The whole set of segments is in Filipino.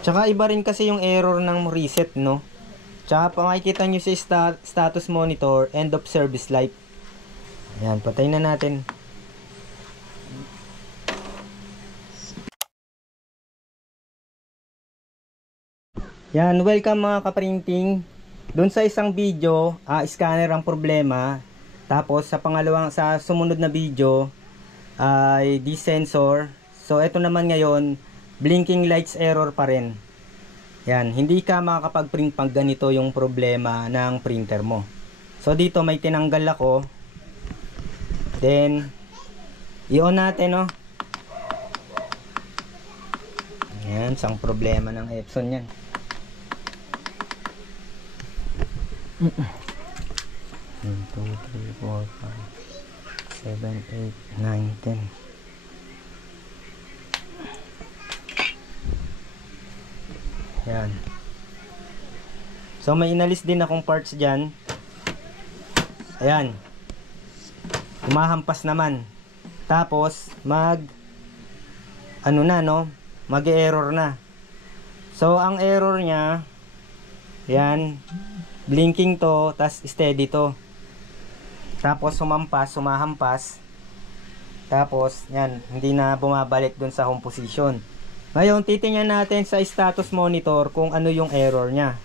Tsaka iba rin kasi yung error ng reset, no? Tsaka pa makikita nyo sa status monitor, end of service light. Ayan, patayin na natin. Yan, welcome mga kaprinting. Doon sa isang video, scanner ang problema. Tapos sa sumunod na video ay sensor. So ito naman ngayon, blinking lights error pa rin. Yan, hindi ka makakapag-print pag ganito yung problema ng printer mo. So dito may tinanggal ako. Then i-on natin, no. Yan, isang problema ng Epson yan. 1, 2, 3, 4, 5, 7, 8, 9, 10. Yan. So may inalis din akong parts dyan. Ayan. Kumahampas naman. Tapos mag-error na. So ang error nya, yan, blinking to, tas steady to. Tapos sumahampas. Tapos yan, hindi na bumabalik dun sa home position. Ngayon titingnan natin sa status monitor kung ano yung error nya.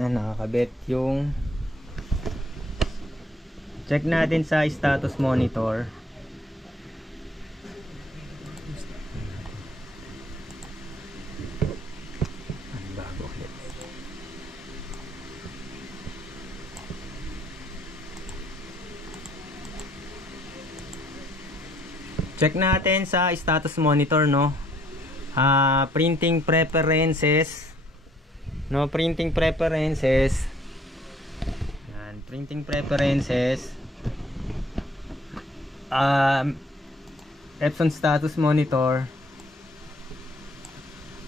Nakakabit yung, check natin sa status monitor. Check natin sa status monitor, no. Printing preferences, no, printing preferences. Yan, printing preferences. Epson status monitor.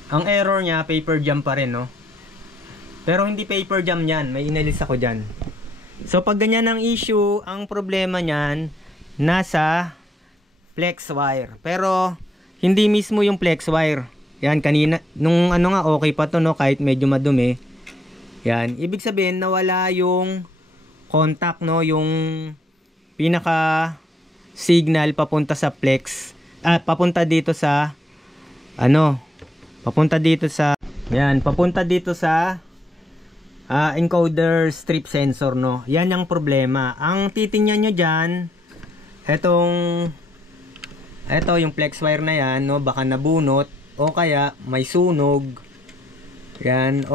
Ang error nya paper jam pa rin, no. Pero hindi paper jam yan, may inalis ako dyan. So pag ganyan ang issue, ang problema niyan nasa flex wire. Pero hindi mismo yung flex wire. Yan, kanina nung okay pa to, no, kahit medyo madumi. Yan, ibig sabihin nawala yung contact, no, yung pinaka signal papunta sa flex. Papunta dito sa papunta dito sa encoder strip sensor, no. Yan ang problema. Ang titingnan nyo dyan, ito yung flex wire na yan, no, baka nabunot o kaya may sunog. Yan,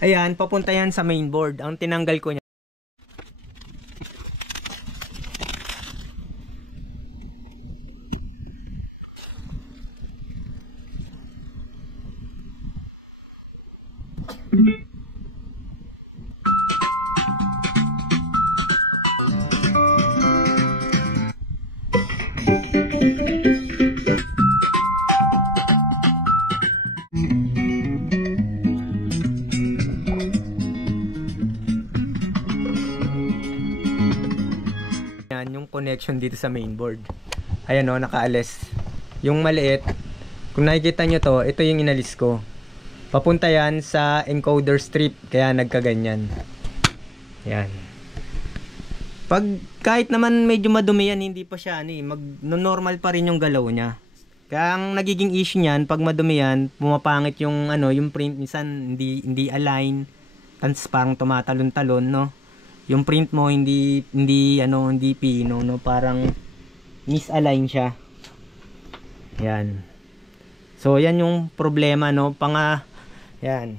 ayan, papunta yan sa mainboard. Ang tinanggal ko niya, yung connection dito sa mainboard. Ayan, o, nakaalis. Yung maliit, kung nakikita nyo to, ito yung inalis ko. Papunta yan sa encoder strip, kaya nagkaganyan. Yan. Kahit naman medyo madumi yan, hindi pa siya, normal pa rin yung galaw niya. Kaya ang nagiging issue niyan, pag madumi yan, pumapangit yung, yung print, minsan hindi align, tapos parang tumatalon-talon, no? Yung print mo hindi pino, no, parang misalign siya. Yan. So yan yung problema, no, yan.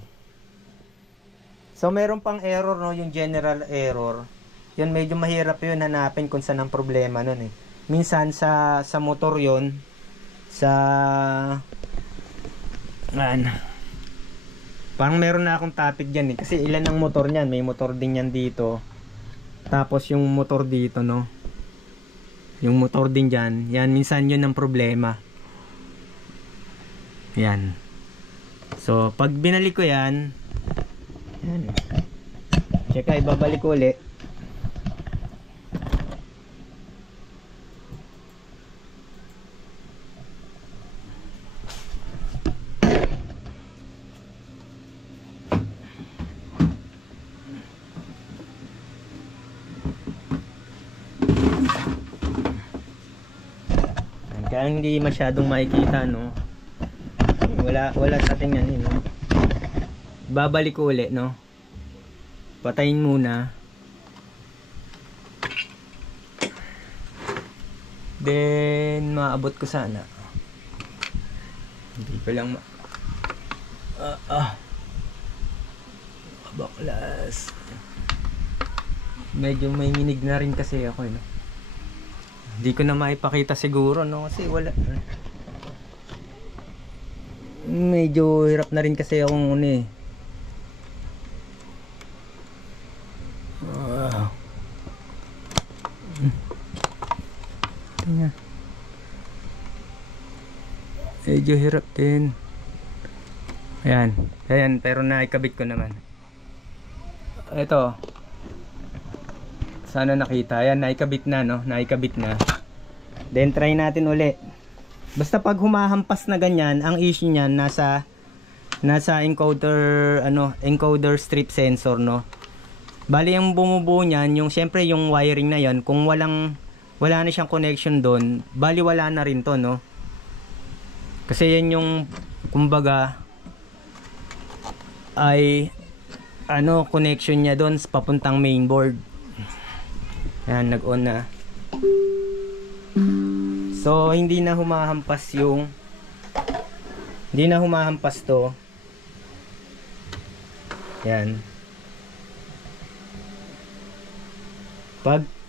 So meron pang error, no, yung general error. Yan, medyo mahirap yun hanapin kung saan ang problema nun, eh. Minsan sa motor yon, parang meron na akong topic dyan, eh, kasi ilan ang motor niyan, may motor din yan dito. Tapos yung motor dito, no, yung motor din dyan, yan, minsan yun ang problema. Yan. So pag binalik ko yan, tsaka ibabalik ko ulit. Kaya hindi masyadong makikita, no. Wala sa atin yan, no. Babalik ko ulit, no. Patayin muna. Then maabot ko sana. Hindi ko lang baklas. Medyo may nginig na rin kasi ako, no. Hindi ko na maipakita siguro, no, kasi wala. Medyo hirap na rin kasi akong ano eh. Medyo hirap din. Ayan, pero naikabit ko naman. Ito. Sana nakita. Ayan, naikabit na, no? Naikabit na. Then try natin uli. Basta pag humahampas na ganyan, ang issue niyan nasa encoder, encoder strip sensor, no? Bali yung bumubuo niyan, yung syempre yung wiring na 'yan, kung wala na siyang connection doon, bali wala na rin 'to, no? Kasi yan yung kumbaga ay connection niya doon papuntang mainboard. Yan, nag-on na. So hindi na humahampas to. Yan.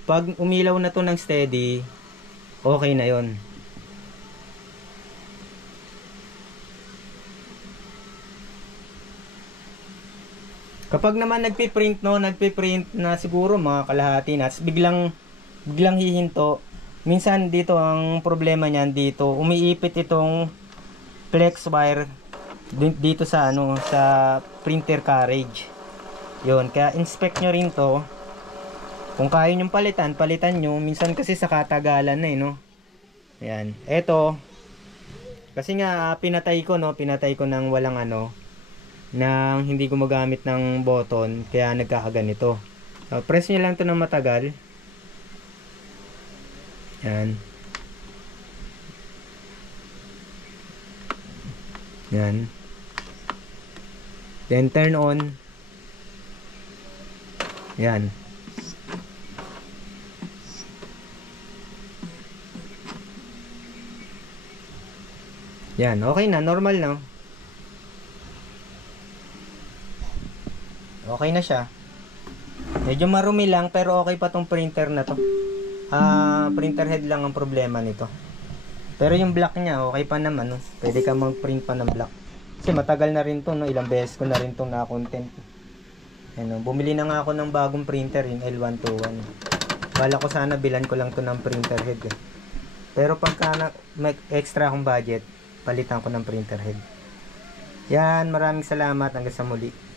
Pag umilaw na to ng steady, okay na yon. Kapag naman nagpiprint na siguro mga kalahati na, biglang hihinto. Minsan dito ang problema niyan, dito umiipit itong flex wire dito sa sa printer carriage. 'Yon, kaya inspect nyo rin to. Kung kaya nyo palitan nyo. Minsan kasi sa katagalan na no. Ayan, eto kasi nga pinatay ko ng walang nang hindi gumagamit ng button, kaya nagkakaganito. So, press nyo lang to ng matagal. Yan. Yan. Then turn on. Yan. Yan, okay na, normal na. Okay na siya. Medyo marumi lang pero okay pa tong printer na to. Printer head lang ang problema nito. Pero yung black niya okay pa naman, no? Pwede ka mag-print pa ng black. Kasi matagal na rin to, no? Ilang beses ko na rin tong na-content. Bumili na nga ako ng bagong printer, yung L121. Bala ko sana bilan ko lang to ng printer head. Pero pagka may extra akong budget, palitan ko ng printer head. Yan, maraming salamat. Hanggang sa muli.